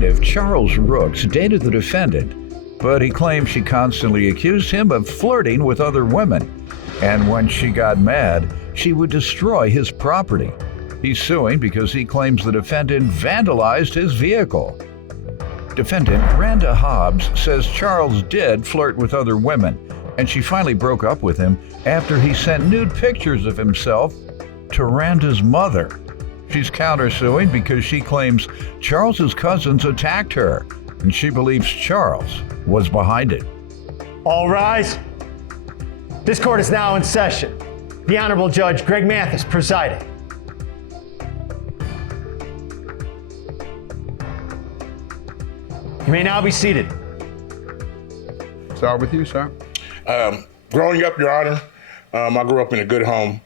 plaintiff, Charles Rooks, dated the defendant, but he claims she constantly accused him of flirting with other women. And when she got mad, she would destroy his property. He's suing because he claims the defendant vandalized his vehicle. Defendant Randa Hobbs says Charles did flirt with other women, and she finally broke up with him after he sent nude pictures of himself to Randa's mother. She's countersuing because she claims Charles's cousins attacked her, and she believes Charles was behind it. All rise. This court is now in session. The Honorable Judge Greg Mathis presiding. You may now be seated. Start with you, sir. Growing up, Your Honor, I grew up in a good home.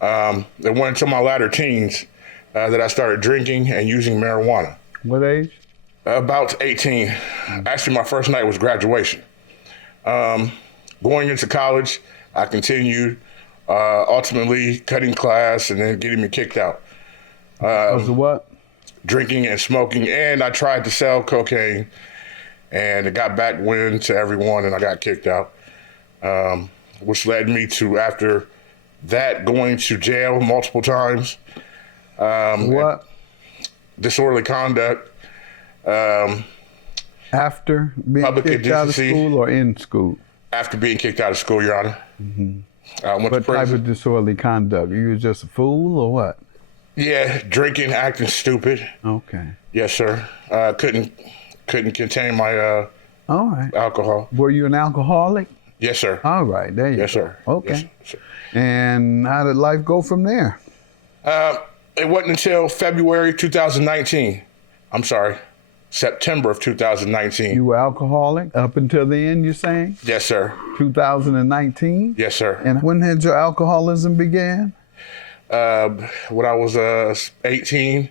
It went until my latter teens that I started drinking and using marijuana. What age? About 18. Actually, my first night was graduation. Going into college, I continued, ultimately cutting class and then getting me kicked out. Was the what? Drinking and smoking, and I tried to sell cocaine, and it got back wind to everyone, and I got kicked out, which led me to, after that, going to jail multiple times. What? Disorderly conduct. After being Public kicked out of indecency. school or in school? After being kicked out of school, Your Honor. I went to What type prison. of disorderly conduct? You were just a fool or what? Yeah, drinking, acting stupid. Okay. Yes, sir. Couldn't contain my All right. alcohol. Were you an alcoholic? Yes, sir. All right, there you Yes, go. sir. Okay. Yes, sir. And how did life go from there? It wasn't until February 2019. I'm sorry, September of 2019. You were alcoholic up until then, you're saying? Yes, sir. 2019? Yes, sir. And when had your alcoholism began? When I was 18,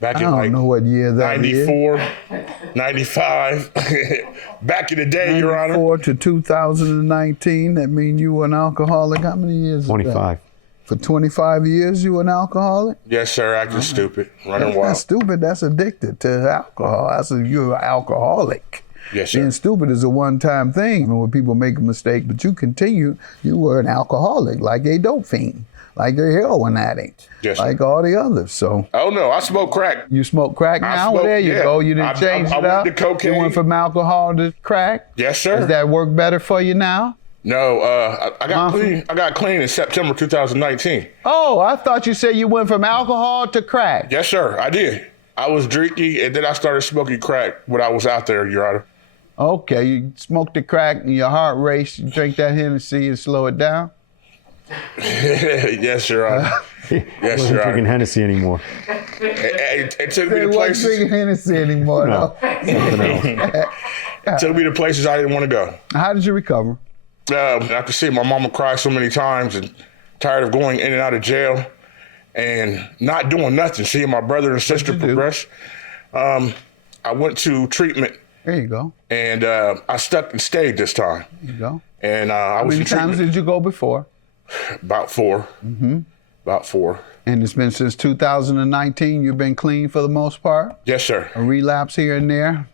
back I in don't like know what year that is. 94, 95. Back in the day, Your Honor. 94 to 2019, that means you were an alcoholic. How many years? is that? 25. For 25 years, you were an alcoholic? Yes, sir. Acting stupid, running That's wild. not stupid. That's addicted to alcohol. That's you're an alcoholic. Yes, sir. Being stupid is a one-time thing. I mean, when people make a mistake, but you continue, you were an alcoholic, like a dope fiend, like a heroin addict, Yes, sir. like all the others. So Oh no, I smoke crack. you smoke crack now? Well, smoke- there you yeah. go. You didn't I change went it up. to cocaine. You went from alcohol to crack. Yes, sir. Does that work better for you now? No, I got Monthly? clean. I got clean in September 2019. Oh, I thought you said you went from alcohol to crack. Yes, sir. I did. I was drinking, and then I started smoking crack when I was out there, Your Honor. Okay, you smoked the crack and your heart raced. You drink that Hennessy and slow it down. Yes, Your Honor. Yes, Wasn't Your drinking Honor. Hennessy anymore. It took me They to wasn't places. drinking Hennessy anymore. No. though. Something else. Took me to places I didn't want to go. How did you recover? After seeing my mama cry so many times and tired of going in and out of jail and not doing nothing, seeing my brother and sister you do? progress, I went to treatment, There you go. and I stuck and stayed this time. There you go. And I How was many in times treatment did you go before? about 4. Mm-hmm. About 4. And it's been since 2019. You've been clean for the most part. Yes, sir. A relapse here and there,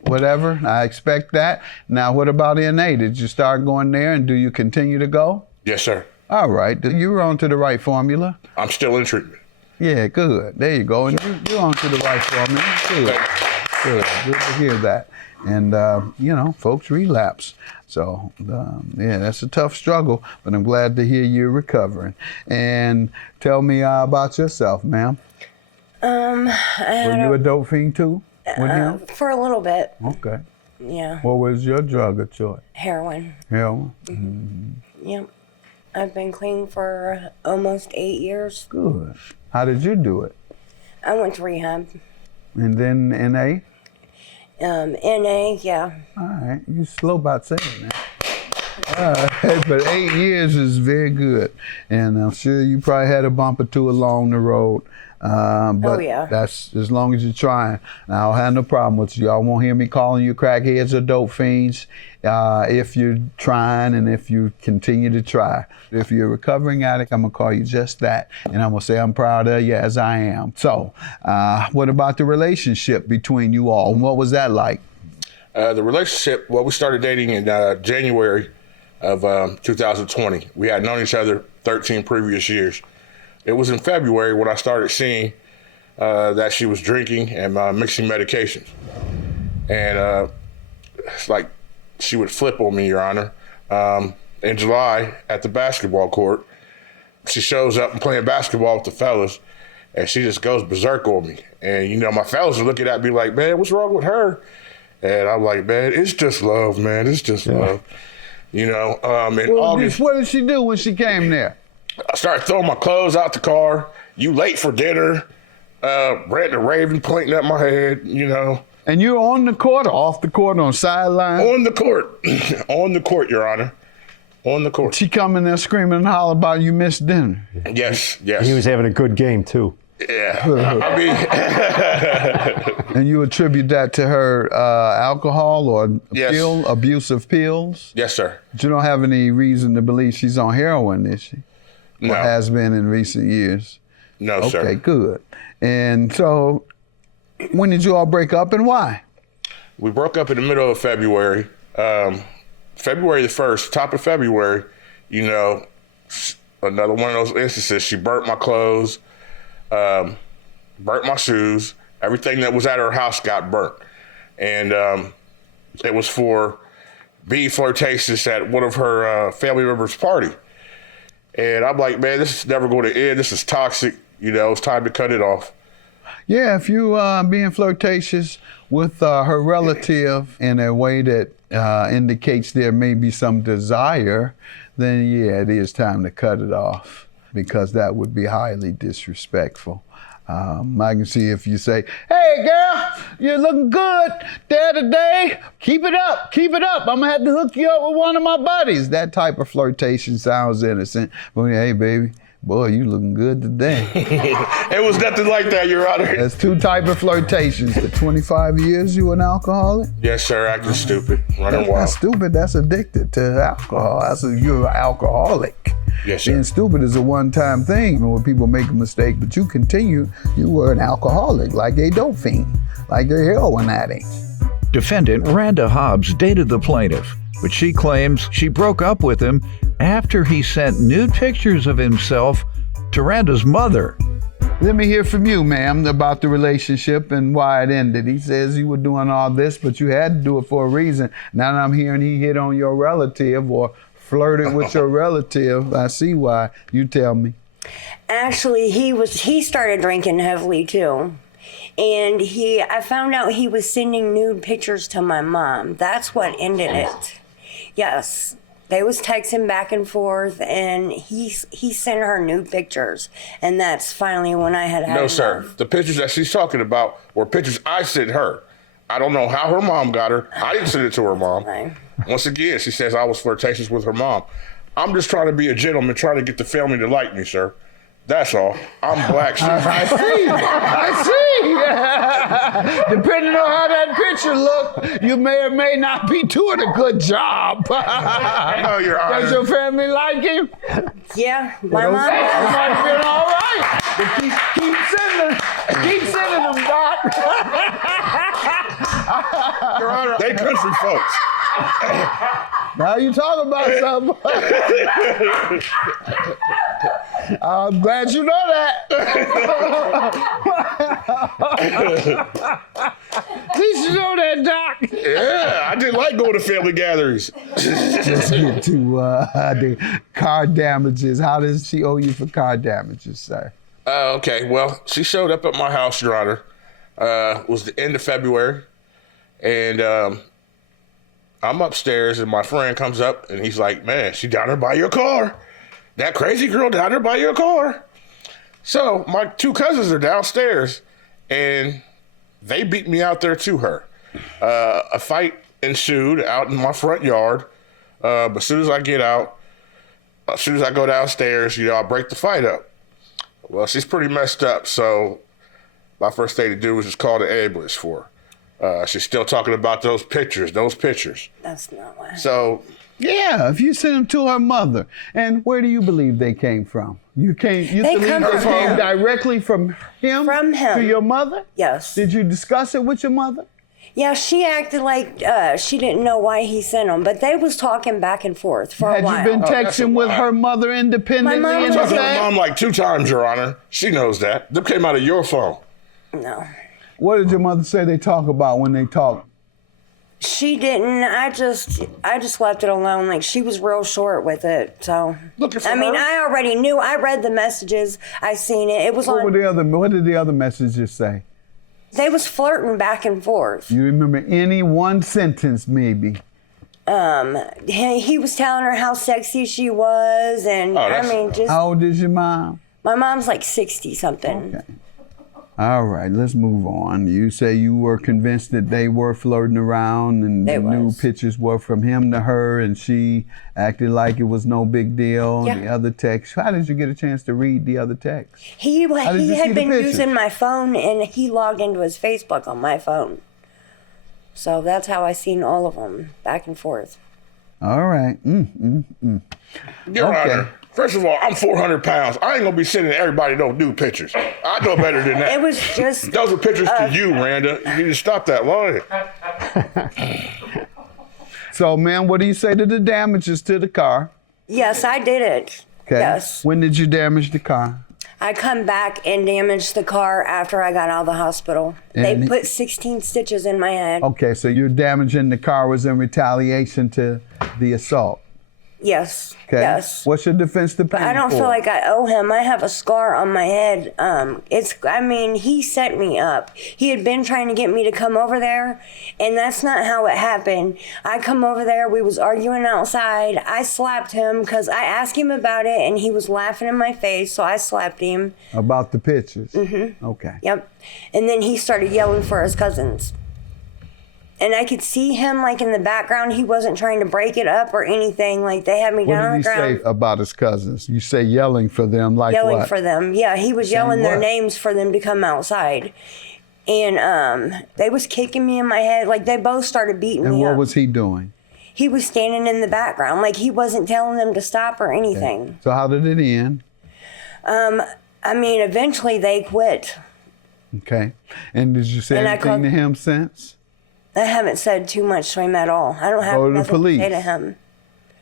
whatever. I expect that. Now, what about NA? Did you start going there, and do you continue to go? Yes, sir. All right. You were on to the right formula. I'm still in treatment. Yeah, good. There you go. And you're on to the right formula. Good. Good. Good to hear that. And, folks relapse. So, yeah, that's a tough struggle, but I'm glad to hear you're recovering. And tell me about yourself, ma'am. I had Were you a dope fiend too? With him? for a little bit, Okay. yeah. What was your drug of choice? Heroin. Heroin? Yep. I've been clean for almost 8 years. Good. How did you do it? I went to rehab. And then NA? NA, yeah. All right. You slow about saying that. But 8 years is very good. And I'm sure you probably had a bump or two along the road. But yeah. that's as long as you're trying. And I don't have no problem with you. Y'all won't hear me calling you crackheads or dope fiends if you're trying and if you continue to try. If you're a recovering addict, I'm going to call you just that. And I'm going to say I'm proud of you as I am. So what about the relationship between you all? And what was that like? The relationship, well, we started dating in January of 2020. We had known each other 13 previous years. It was in February when I started seeing that she was drinking and mixing medications. And it's like she would flip on me, Your Honor. In July at the basketball court, she shows up and playing basketball with the fellas, and she just goes berserk on me. And, you know, my fellas are looking at me like, man, what's wrong with her? And I'm like, man, it's just love, man. It's just love. You know, in August. What did she do when she came there? I started throwing my clothes out the car. You late for dinner. Ranting and raving, pointing at my head, you know. And you're on the court or off the court on sideline? On the court. On the court, Your Honor. On the court. She come in there screaming and holler about you missed dinner. Yes, yes. He was having a good game, too. Yeah. I mean. And you attribute that to her alcohol or Yes. abuse of pills? Yes, sir. But you don't have any reason to believe she's on heroin, is she? No. Or has been in recent years? No, sir. Okay, good. And so, when did you all break up and why? We broke up in the middle of February. February the 1st, top of February, you know, another one of those instances. She burnt my clothes, burnt my shoes. Everything that was at her house got burnt. And it was for being flirtatious at one of her family members' party. And I'm like, man, this is never going to end. This is toxic. You know, it's time to cut it off. Yeah, if you being flirtatious with her relative in a way that indicates there may be some desire, then yeah, it is time to cut it off because that would be highly disrespectful. I can see if you say, hey girl, you're looking good there today. Keep it up, keep it up. I'm gonna have to hook you up with one of my buddies. That type of flirtation sounds innocent. But hey baby, boy, you looking good today. It was nothing like that, Your Honor. There's two type of flirtations. For 25 years you an alcoholic? Yes, sir, acting stupid, running That's wild. not stupid, that's addicted to alcohol. You're an alcoholic. Yes, sir. Being stupid is a one-time thing when people make a mistake, but you continue, you were an alcoholic, like a dope fiend, like a heroin addict. Defendant Randa Hobbs dated the plaintiff, but she claims she broke up with him after he sent nude pictures of himself to Randa's mother. Let me hear from you, ma'am, about the relationship and why it ended. He says you were doing all this, but you had to do it for a reason. Now that I'm hearing he hit on your relative or flirted with your relative, I see why. You tell me. Actually, he started drinking heavily too. And I found out he was sending nude pictures to my mom. That's what ended it. Yes. They was texting back and forth, and he sent her nude pictures. And that's finally when I had No, sir. enough. The pictures that she's talking about were pictures I sent her. I don't know how her mom got her. I didn't send it to her mom. Right. Once again, she says I was flirtatious with her mom. I'm just trying to be a gentleman, trying to get the family to like me, sir. That's all. I'm black. I see. Depending on how that picture look, you may or may not be doing a good job. No, Your Honor. Does your family like him? Yeah, my mom. That might have been all right. But keep sending them, Doc. Your Honor, they country folks. Now you talking about something. I'm glad you know that. At least you know that, Doc. Yeah, I didn't like going to family gatherings. Let's get to the car damages. How does she owe you for car damages, sir? Okay, well, she showed up at my house, Your Honor. It was the end of February. And I'm upstairs, and my friend comes up, and he's like, man, she down there by your car. That crazy girl down there by your car. So my two cousins are downstairs, and they beat me out there to her. A fight ensued out in my front yard. But as soon as I get out, as soon as I go downstairs, I break the fight up. Well, she's pretty messed up, so my first thing to do was just call the ambulance for her. She's still talking about those pictures. That's not what. So, Yeah, if you sent them to her mother. And where do you believe they came from? You believe they come came from him. directly from him? From him. To your mother? Yes. Did you discuss it with your mother? Yeah, she acted like she didn't know why he sent them, but they was talking back and forth for a while. Had you been that's a texting with lie. her mother independently? My mom in the talked to back? her mom like 2 times, Your Honor. She knows that. Them came out of your phone. No. What did your mother say they talk about when they talk? She didn't. I just left it alone. Like, she was real short with it. So Looking for I mean, her? I already knew. I read the messages. I seen it. It was What on. did the other messages say? They was flirting back and forth. You remember any one sentence maybe? He was telling her how sexy she was, and I that's- mean, just How old is your mom? my mom's like 60 something. Okay. All right, let's move on. You say you were convinced that they were flirting around and They the new was. pictures were from him to her and she acted like it was no big deal. Yeah. The other text, how did you get a chance to read the other text? He did you see had the been pictures? using my phone, and he logged into his Facebook on my phone. So that's how I seen all of them back and forth. All right. Your Okay. Honor, first of all, I'm 400 pounds. I ain't going to be sending everybody no nude pictures. I know better than that. It was just Those were pictures to you, Randa. You need to stop that lying. So, man, what do you say to the damages to the car? yes, I did it. Okay. Yes, When did you damage the car? I come back and damaged the car after I got out of the hospital. They And- put 16 stitches in my head. Okay, so your damage in the car was in retaliation to the assault. Yes. Okay. Yes. What's your defense to pay I don't for? feel like I owe him. I have a scar on my head. He set me up. He had been trying to get me to come over there, and that's not how it happened. I come over there, we was arguing outside. I slapped him because I asked him about it, and he was laughing in my face, so I slapped him. About the pictures? Mm-hmm. Okay. Yep. And then he started yelling for his cousins. And I could see him, like, in the background. He wasn't trying to break it up or anything. Like, they had me What down did on he the ground. say about his cousins? You say yelling for them, like Yelling what? for them. Yeah, he was yelling their what? names for them to come outside. And they was kicking me in my head. Like, they both started beating And me what up. was he doing? He was standing in the background. Like, he wasn't telling them to stop or anything. So how did it end? Eventually they quit. Okay. And did you say And I anything called- to him since? I haven't said too much to him at all. I don't have Go to the nothing to police. say to him.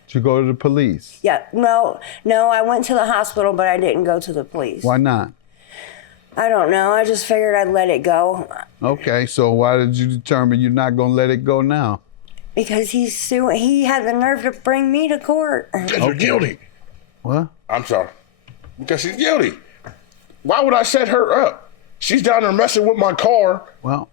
Did you go to the police? Yeah, no, I went to the hospital, but I didn't go to the police. Why not? I don't know. I just figured I'd let it go Okay, so why did you determine you're not going to let it go now? because he's suing. He had the nerve to bring me to court. Because you're guilty. What? I'm sorry. Because she's guilty. Why would I set her up? She's down there messing with my car. Well,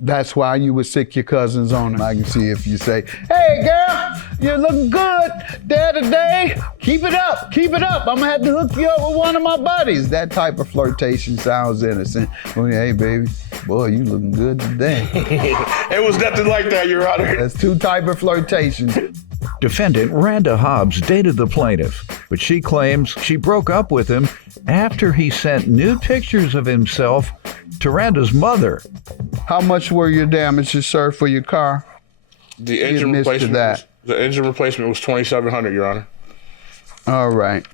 that's why you would sick your cousins on. I can see if you say, "Hey, girl, you're looking good there today. Keep it up, keep it up. I'm gonna have to hook you up with one of my buddies." That type of flirtation sounds innocent. Well, hey, baby, boy, you looking good today. It was nothing like that, Your Honor. That's two type of flirtations. Defendant Randa Hobbs dated the plaintiff, but she claims she broke up with him after he sent nude pictures of himself to Randa's mother. How much were your damages, sir, for your car? The engine admits to replacement. that. The engine replacement was $2,700, Your Honor. All right.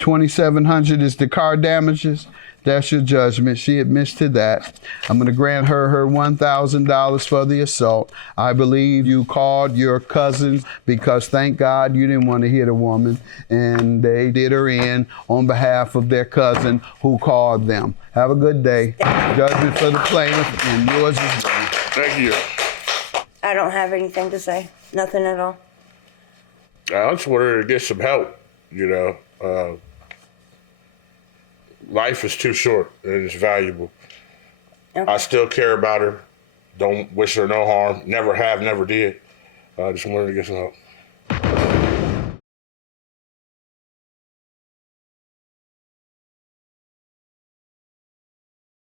2,700 is the car damages. That's your judgment. She admits to that. I'm going to grant her $1,000 for the assault. I believe you called your cousin because, thank God, you didn't want to hit a woman, and they did her in on behalf of their cousin who called them. Have a good day. Judgment for the plaintiff and yours as well. Thank you. I don't have anything to say. Nothing at all. I just wanted her to get some help, you know. Life is too short and it's valuable. Okay. I still care about her. Don't wish her no harm. Never have, never did. I just wanted to get some help.